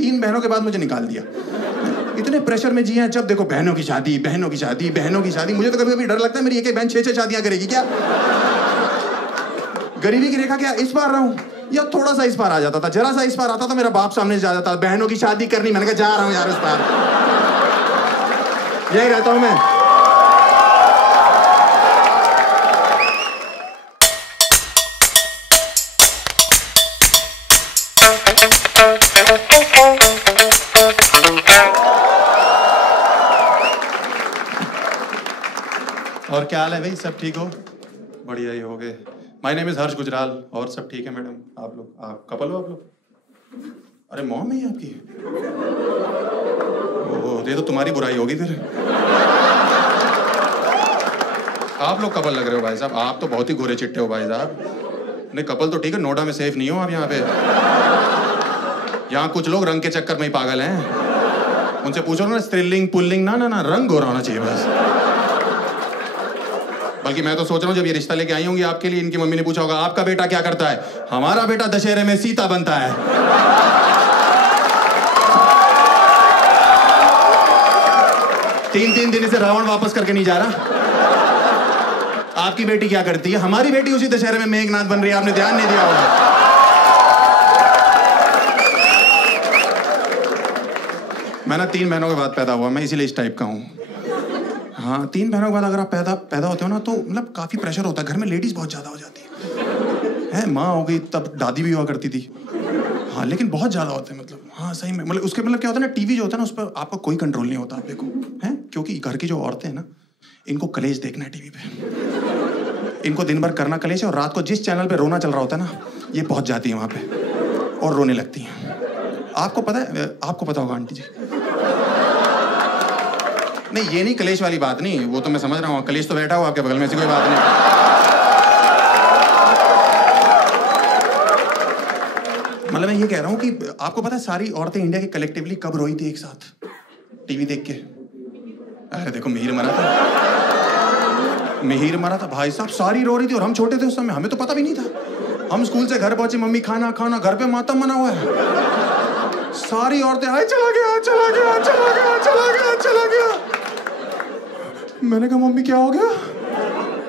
3 बहनों के बाद मुझे निकाल दिया। इतने प्रेशर में जिए हैं, जब देखो बहनों की शादी, बहनों की शादी, बहनों की शादी। मुझे तो कभी कभी डर लगता है मेरी एक बहन 6-6 शादियां करेगी क्या। गरीबी की रेखा क्या इस बार रहा हूं, या थोड़ा सा इस बार आ जाता था, जरा सा इस बार आता था, मेरा बाप सामने से जा जाता, बहनों की शादी करनी। मैंने कहा जा रहा हूं यार इस बार, यही रहता हूं मैं। और क्या हाल है भाई, सब ठीक हो? बढ़िया ही हो गए। माय नेम इज हर्ष गुजराल। और सब ठीक है मैडम? आप लोग, आप कपल हो आप लोग? अरे मॉम है आपकी? ओह, ये तो तुम्हारी बुराई होगी फिर। आप लोग कपल लग रहे हो भाई साहब, आप तो बहुत ही गोरे चिट्टे हो भाई साहब। नहीं कपल तो ठीक है, नोएडा में सेफ नहीं हो आप यहाँ पे। यहाँ कुछ लोग रंग के चक्कर में ही पागल हैं। उनसे पूछो ना स्त्रीलिंग पुल्लिंग, ना ना ना, रंग गोरा होना चाहिए बस। बल्कि मैं तो सोच रहा हूँ जब ये रिश्ता लेके आई होंगी आपके लिए, इनकी मम्मी ने पूछा होगा आपका बेटा क्या करता है? हमारा बेटा दशहरे में सीता बनता है। 3-3 दिन से रावण वापस करके नहीं जा रहा। आपकी बेटी क्या करती है? हमारी बेटी उसी दशहरे में मेघनाथ बन रही है, आपने ध्यान नहीं दिया होगा। मैं ना 3 बहनों के बाद पैदा हुआ, मैं इसीलिए इस टाइप का हूँ। हाँ, 3 बहनों के बाद अगर आप पैदा होते हो ना तो मतलब काफी प्रेशर होता है घर में, लेडीज बहुत ज्यादा हो जाती है। माँ हो गई तब दादी भी हुआ करती थी। हाँ लेकिन बहुत ज्यादा होते हैं, मतलब हाँ सही में, मतलब उसके मतलब क्या होता है ना, टीवी जो होता है ना उस पर आपका कोई कंट्रोल नहीं होता। आप देखो हैं, क्योंकि घर की जो औरतें हैं ना, इनको कलेश देखना है टीवी पे। इनको दिन भर करना कलेश है, और रात को जिस चैनल पे रोना चल रहा होता है ना, ये पहुंच जाती है वहां पे और रोने लगती हैं। आपको पता है, आपको पता होगा आंटी जी। नहीं ये नहीं, कलेश वाली बात नहीं, वो तो मैं समझ रहा हूँ, कलेश तो बैठा हुआ आपके बगल में, ऐसी कोई बात नहीं। मतलब मैं ये कह रहा हूँ कि आपको पता है सारी औरतें इंडिया की कलेक्टिवली कब रोई थी एक साथ टीवी देख के? अरे देखो मिहिर मरा था, मिहिर मरा था भाई साहब, सारी रो रही थी और हम छोटे थे उस समय, हमें तो पता भी नहीं था। हम स्कूल से घर पहुंचे, मम्मी खाना खाना, घर पे मातम मना हुआ है। सारी औरतें आए चला गया चला गया चला गया चला गया चला गया। मैंने कहा मम्मी क्या हो गया?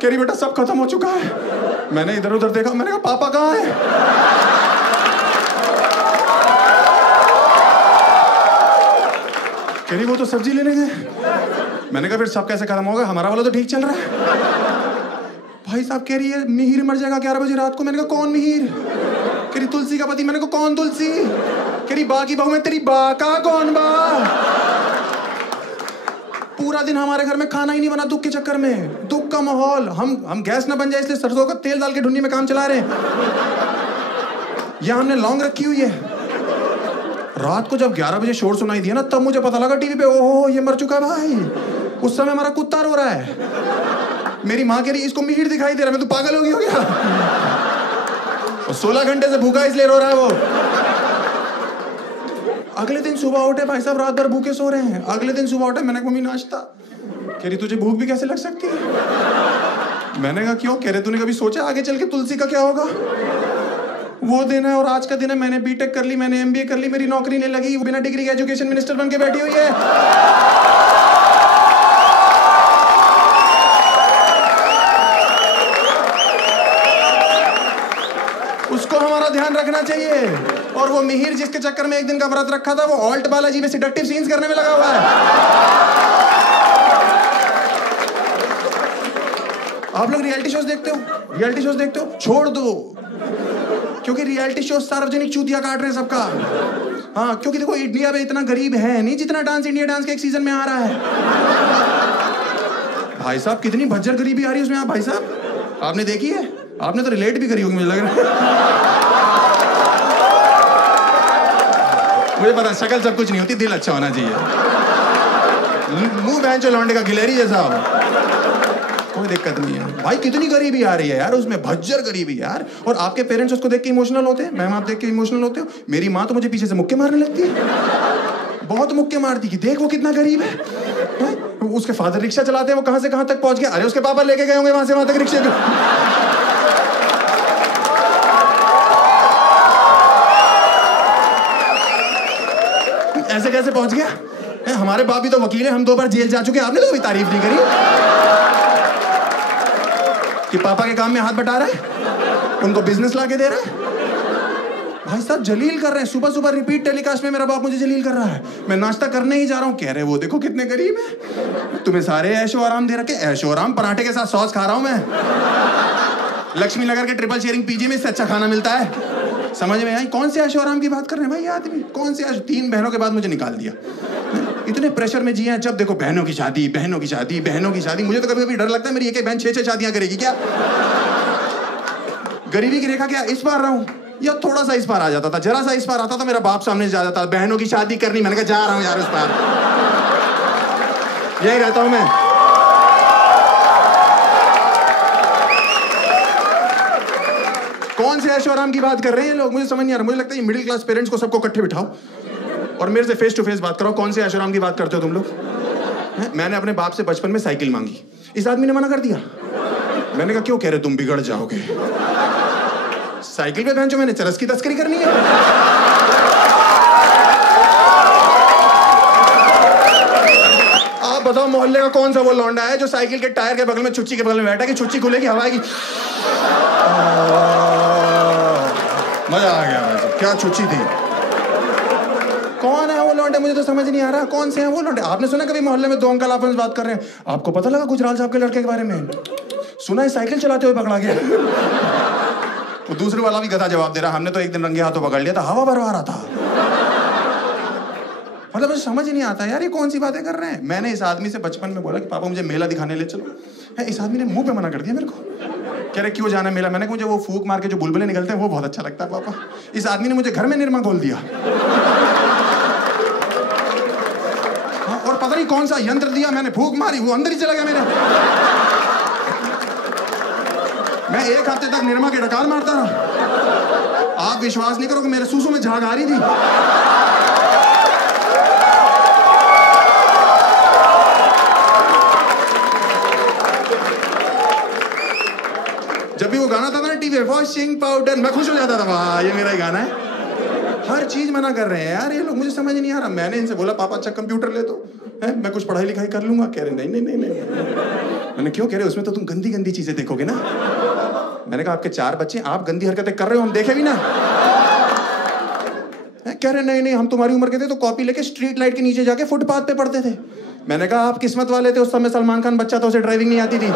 कह रही बेटा सब खत्म हो चुका है। मैंने इधर उधर देखा, मैंने कहा पापा कहाँ है? कह रही वो तो सब्जी लेने गए। मैंने कहा फिर सब कैसे खत्म होगा, हमारा वाला तो ठीक चल रहा है। भाई साहब कह रही है मिहिर मर जाएगा 11 बजे रात को। मैंने कहा कौन मिहिर? कह रही तुलसी का पति। मैंने कहा कौन तुलसी? कह रही बा की बहू में तेरी बा का कौन बा? पूरा दिन हमारे घर में खाना ही नहीं बना दुख के चक्कर में, दुख का माहौल। हम गैस ना बन जाए इसलिए सरसों का तेल डाल के ढूंढने में काम चला रहे हैं। यहाँ हमने लौंग रखी हुई है। रात को जब 11 बजे शोर सुनाई दिया ना, तब मुझे पता लगा टीवी पे, ओहो ये मर चुका है भाई। उस समय हमारा कुत्ता रो रहा है। मेरी माँ कह रही इसको मिहिर दिखाई दे रहा है। मैं तो पागल हो गई हो क्या? और 16 घंटे से भूखा इसलिए रो रहा है वो। अगले दिन सुबह उठे भाई साहब, रात भर भूखे सो रहे हैं। अगले दिन सुबह उठे, मैंने कहा मम्मी नाश्ता। कह रही तुझे भूख भी कैसे लग सकती है? मैंने कहा क्यों? कह रहे तूने कभी सोचा आगे चल के तुलसी का क्या होगा? वो दिन है और आज का दिन है। मैंने बीटेक कर ली, मैंने एमबीए कर ली, मेरी नौकरी नहीं लगी, बिना डिग्री के एजुकेशन मिनिस्टर बन के बैठी हुई है। उसको हमारा ध्यान रखना चाहिए। और वो मिहिर जिसके चक्कर में एक दिन का व्रत रखा था, वो ऑल्ट बालाजी में सेडक्टिव सीन्स करने में लगा हुआ है। आप लोग रियलिटी शोज देखते हो? रियलिटी शोज देखते हो? छोड़ दो, क्योंकि रियलिटी शो सार्वजनिक चूतिया काट रहे हैं सबका। हाँ, क्योंकि देखो इंडिया में इतना गरीब है नहीं जितना डांस इंडिया डांस के एक सीजन में आ रहा है। भाई साहब कितनी भज्जर गरीबी आ रही है उसमें। आप भाई साहब आपने देखी है? आपने तो रिलेट भी करी होगी मुझे लग रहा है। मुझे पता शक्ल सब कुछ नहीं होती, दिल अच्छा होना चाहिए। मुंह बेंचो लौंडे का गिलेरी जैसा हो, कोई दिक्कत नहीं है भाई। कितनी गरीबी आ रही है यार उसमें, भज्जर गरीबी यार। और आपके पेरेंट्स उसको देख के इमोशनल होते हैं। मैम आप देख के इमोशनल होते हो? मेरी माँ तो मुझे पीछे से मुक्के मारने लगती है, बहुत मुक्के मारती कि देख वो कितना गरीब है। उसके फादर रिक्शा चलाते हैं, वो कहां से कहां तक पहुंच गया। अरे उसके पापा लेके गए होंगे वहां से वहां तक रिक्शे पे। ऐसे कैसे पहुंच गया? हमारे बाप भी तो वकील है, हम 2 बार जेल जा चुके हैं, आपने तो अभी तारीफ नहीं करी कि पापा के काम में हाथ बटा रहा है, उनको बिजनेस ला के दे रहा है। भाई साहब जलील कर रहे हैं, सुबह सुबह रिपीट टेलीकास्ट में मेरा बाप मुझे जलील कर रहा है। मैं नाश्ता करने ही जा रहा हूँ, कह रहे वो देखो कितने गरीब है, तुम्हें सारे ऐशो आराम दे रखे। ऐशो आराम? पराठे के साथ सॉस खा रहा हूँ मैं। लक्ष्मी नगर के ट्रिपल शेयरिंग पीजी में इससे अच्छा खाना मिलता है। समझ में आई? कौन से ऐशो आराम की बात कर रहे हैं भाई आदमी? कौन से ऐशो? 3 बहनों के बाद मुझे निकाल दिया। इतने प्रेशर में जिए हैं, जब देखो बहनों की शादी, बहनों की शादी, बहनों की शादी। मुझे तो कभी कभी डर लगता है मेरी एक बहन 6 शादियां करेगी क्या? गरीबी की रेखा क्या इस बार रहा हूँ या थोड़ा सा इस पार आ जाता था, जरा सा इस पार आता था, मेरा बाप सामने जा जाता, बहनों की शादी करनी। मैंने कहा जा रहा हूं यार उस पार, यही रहता हूं मैं। कौन से ऐशो आराम की बात कर रहे हैं लोग? मुझे समझ नहीं आ रहा। मुझे लगता है ये मिडिल क्लास पेरेंट्स को सबको इकट्ठे बिठाओ और मेरे से फेस टू फेस बात करो। कौन से ऐशो आराम की बात करते हो तुम लोग? मैंने अपने बाप से बचपन में साइकिल मांगी, इस आदमी ने मना कर दिया। मैंने कहा क्यों? कह रहे तुम बिगड़ जाओगे। साइकिल पे बहन जो मैंने चरस की तस्करी करनी है? आप बताओ मोहल्ले का कौन सा वो लौंडा है जो साइकिल के टायर के बगल में, छुच्ची के बगल में बैठा है कि छुच्ची खुलेगी, हवा आएगी, मजा आ गया। क्या छुच्ची थी? कौन है वो लौंडे? मुझे तो समझ नहीं आ रहा कौन से हैं वो लौंडे। आपने सुना कभी मोहल्ले में 2 अंकल आपस में बात कर रहे हैं? आपको पता लगा गुजराल साहब के लड़के के बारे में? सुना है साइकिल चलाते हुए पकड़ा गया। वो दूसरे वाला भी गधा जवाब दे रहा, हमने तो एक दिन रंगे हाथों पकड़ लिया था, हवा भरवा रहा था। मतलब मुझे समझ नहीं आता यार ये कौन सी बातें कर रहे हैं। मैंने इस आदमी से बचपन में बोला कि पापा मुझे मेला दिखाने ले चलो। इस आदमी ने मुंह पे मना कर दिया मेरे को। कह रहे क्यों जाना मेला? मैंने कहा मुझे वो फूक मार के जो बुलबुले निकलते हैं वो बहुत अच्छा लगता है पापा। इस आदमी ने मुझे घर में निरमा खोल दिया। और पता नहीं कौन सा यंत्र दिया, मैंने फूक मारी, वो अंदर ही चला गया मेरे। मैं 1 हफ्ते तक निरमा के डकार मारता रहा। आप विश्वास नहीं करोगे मेरे सूसू में झाग आ रही थी। जब भी वो गाना था ना टीवी वॉशिंग पाउडर, मैं खुश हो जाता था, वाह ये मेरा ही गाना है। हर चीज मना कर रहे हैं यार ये लोग, मुझे समझ नहीं आ रहा। मैंने इनसे बोला पापा अच्छा कंप्यूटर ले दो, मैं कुछ पढ़ाई लिखाई कर लूंगा। कह रहे नहीं नहीं नहीं नहीं। मैंने क्यों? कह रहे उसमें तो तुम गंदी गंदी चीजें देखोगे ना। मैंने कहा आपके 4 बच्चे, आप गंदी हरकतें कर रहे हो, हम देखे भी ना। कह रहे नहीं नहीं हम तुम्हारी उम्र के थे तो कॉपी लेके स्ट्रीट लाइट के नीचे जाके फुटपाथ पे पढ़ते थे। मैंने कहा आप किस्मत वाले थे, उस समय सलमान खान बच्चा था, उसे ड्राइविंग नहीं आती थी,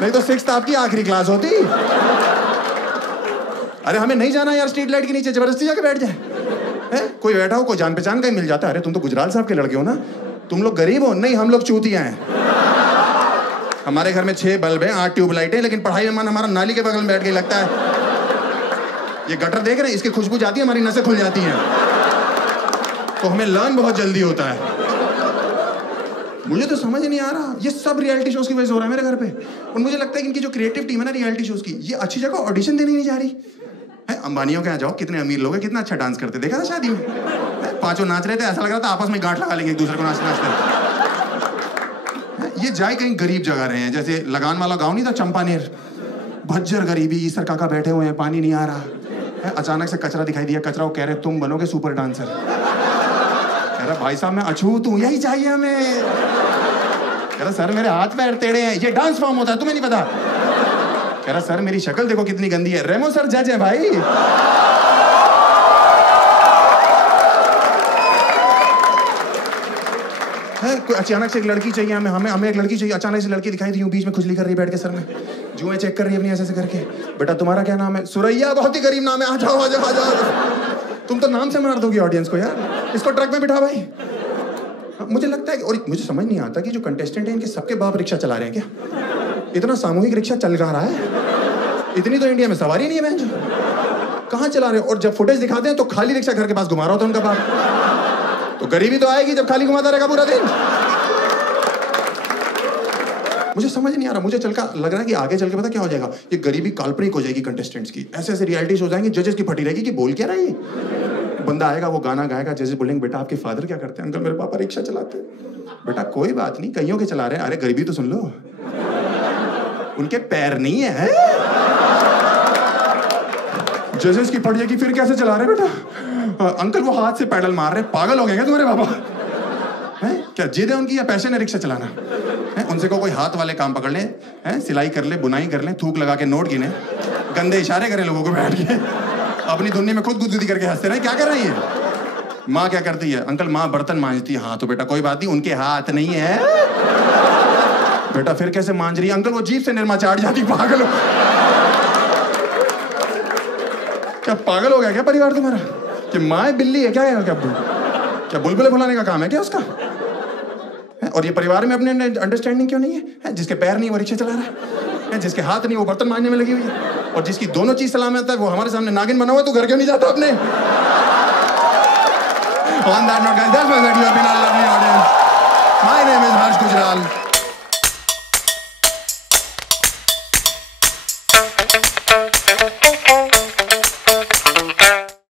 नहीं तो 6th आपकी आखिरी क्लास होती। अरे हमें नहीं जाना यार स्ट्रीट लाइट के नीचे, जबरदस्ती जाके बैठ जाए। कोई बैठा हो, कोई जान पहचान का ही मिल जाता है। अरे तुम तो गुजराल साहब के लड़के हो ना, तुम लोग गरीब हो? नहीं हम लोग चूतिया हैं। हमारे घर में 6 बल्ब हैं, 8 ट्यूबलाइट हैं, लेकिन पढ़ाई में मन हमारा नाली के बगल में बैठ के लगता है। ये गटर देख रहे हैं, इसकी खुशबू जाती है, हमारी नसें खुल जाती हैं, तो हमें लर्न बहुत जल्दी होता है। मुझे तो समझ नहीं आ रहा, ये सब रियलिटी शोज की वजह से हो रहा है मेरे घर पे। और मुझे लगता है कि इनकी जो क्रिएटिव टीम है ना रियलिटी शोज की, ये अच्छी जगह ऑडिशन देने नहीं जा रही है। अंबानियों के यहाँ जाओ, कितने अमीर लोग हैं, कितना अच्छा डांस करते, देखा था शादी में 5 नाच रहे थे, ऐसा लग रहा था आपस में गांठ लगा लेंगे एक दूसरे को नाचते नाचते। ये जाए कहीं गरीब जगह रहे हैं, जैसे लगान वाला गाँव नहीं था चंपानेर, भज्जर गरीबी, ईसर काका बैठे हुए हैं, पानी नहीं आ रहा है, अचानक से कचरा दिखाई दिया, कचरा वो कह रहे तुम बनोगे सुपर डांसर। कह रहा भाई साहब मैं अछूत हूँ, यही चाहिए हमें। कह रहा सर मेरे हाथ पैर टेढ़े हैं, ये डांस फॉर्म होता है तुम्हें नहीं पता। कह रहा सर मेरी शक्ल देखो कितनी गंदी है। रेमो सर जज है भाई। है कोई अचानक से एक लड़की चाहिए, हमें एक लड़की चाहिए, अचानक से लड़की दिखाई दी, बीच में खुजली कर रही है बैठ के सर में, जुएं चेक कर रही है अपनी ऐसे करके। बेटा तुम्हारा क्या नाम है? सुरैया, बहुत ही गरीब नाम है, आ जाओ आ जाओ आ जाओ। तुम तो नाम से मार दोगी ऑडियंस को यार, इसको ट्रक में बिठा भाई। मुझे लगता है कि, और मुझे समझ नहीं आता कि जो कंटेस्टेंट है इनके सबके बाप रिक्शा चला रहे हैं क्या? इतना सामूहिक रिक्शा चल रहा है, इतनी तो इंडिया में सवारी नहीं है बहन, कहाँ चला रहे हैं? और जब फुटेज दिखाते हैं तो खाली रिक्शा घर के पास घुमा रहा होता है उनका बाप। तो गरीबी तो आएगी जब खाली घुमाता रहेगा पूरा दिन। मुझे समझ नहीं आ रहा, मुझे लग रहा है कि आगे चल के पता क्या हो जाएगा, ये गरीबी काल्पनिक हो जाएगी कंटेस्टेंट्स की, ऐसे ऐसे रियलिटी शो हो जाएंगे, जजेस की फटी रहेगी कि बोल क्या रहा है ये। बंदा आएगा वो गाना गाएगा, जजेस बोलेंगे बेटा आपके फादर क्या करते हैं? अंकल मेरे पापा रिक्शा चलाते हैं। बेटा कोई बात नहीं, कईयों के चला रहे हैं, अरे गरीबी तो सुन लो, उनके पैर नहीं है। जजेस की फट जाएगी, फिर कैसे चला रहे बेटा? अंकल वो हाथ से पैडल मार रहे, पागल हो गए क्या तुम्हारे पापा? हैं क्या जिद है उनकी या पैशन है रिक्शा चलाना? हैं उनसे को कोई हाथ वाले काम पकड़ ले, हैं सिलाई कर ले, बुनाई कर ले, थूक लगा के नोट गिने, गंदे इशारे करें लोगों को बैठ के, अपनी दुनिया में खुद गुदगुदी करके हंसते रहे। क्या कर रहे हैं ये? माँ क्या करती है? अंकल माँ बर्तन मांजती है। हाँ तो बेटा कोई बात नहीं, उनके हाथ नहीं है। बेटा फिर कैसे मांज रही है? अंकल वो जीभ से निरमा चाट जाती। पागल हो क्या? पागल हो गया क्या परिवार तुम्हारा? कि माँ है बिल्ली है क्या? क्या बुलबुले फुलाने का काम है क्या उसका? और ये परिवार में अपने अंडरस्टैंडिंग क्यों नहीं है? जिसके पैर नहीं वो रिक्शा चला रहा है, जिसके हाथ नहीं वो बर्तन मांजने में लगी हुई है, और जिसकी दोनों चीज सलामत है वो हमारे सामने नागिन बना हुआ है। तू घर क्यों नहीं जाता अपने? On that note, guys, that's my video. I've been a lovely audience. My name is Harsh Gujral.